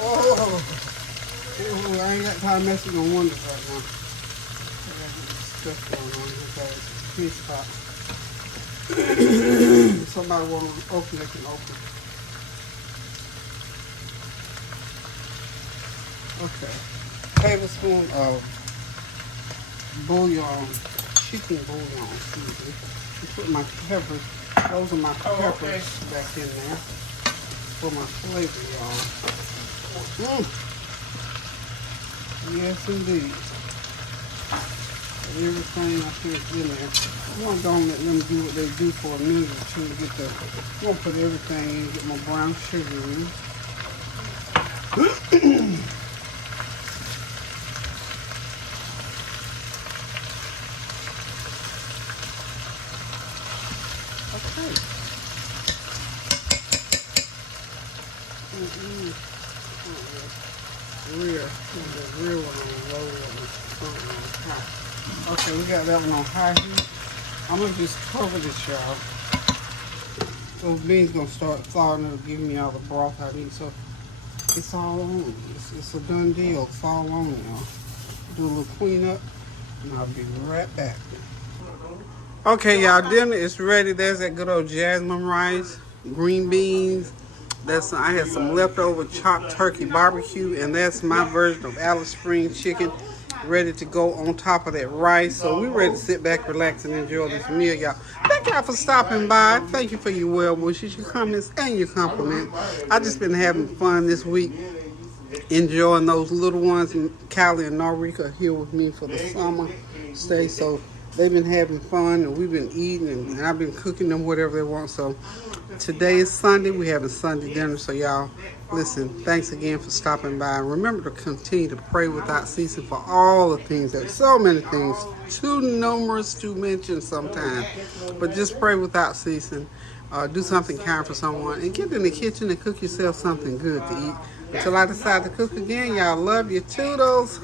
Whoa. Ooh, I ain't got time messing no wonders right now. I gotta get this stuff going on because it's hot. Somebody want to open, they can open. Okay. Tablespoon of bouillon, chicken bouillon seasoning. I put my peppers, those are my peppers back in there for my flavor, y'all. Yes, indeed. Everything I put in there. I'm gonna go and let them do what they do for a minute or two to get the. I'm gonna put everything in, get my brown sugar in. Okay. The real one on low and something on high. Okay, we got that one on high heat. I'm gonna just cover this, y'all. Those beans gonna start thawing. It'll give me all the broth I need. So it's all on. It's a done deal. It's all on, y'all. Do a little cleanup, and I'll be right back. Okay, y'all, dinner is ready. There's that good old jasmine rice, green beans. I had some leftover chopped turkey barbecue, and that's my version of Alice Springs chicken, ready to go on top of that rice. So we're ready to sit back, relax, and enjoy this meal, y'all. Thank y'all for stopping by. Thank you for your well wishes, your comments, and your compliments. I just been having fun this week, enjoying those little ones. And Callie and Norika are here with me for the summer stay, so they've been having fun, and we've been eating, and I've been cooking them whatever they want. So today is Sunday. We're having Sunday dinner. So y'all, listen, thanks again for stopping by. And remember to continue to pray without ceasing for all the things. There's so many things, too numerous to mention sometimes. But just pray without ceasing. Do something kind for someone. And get in the kitchen and cook yourself something good to eat. Until I decide to cook again, y'all, love you. Toodles.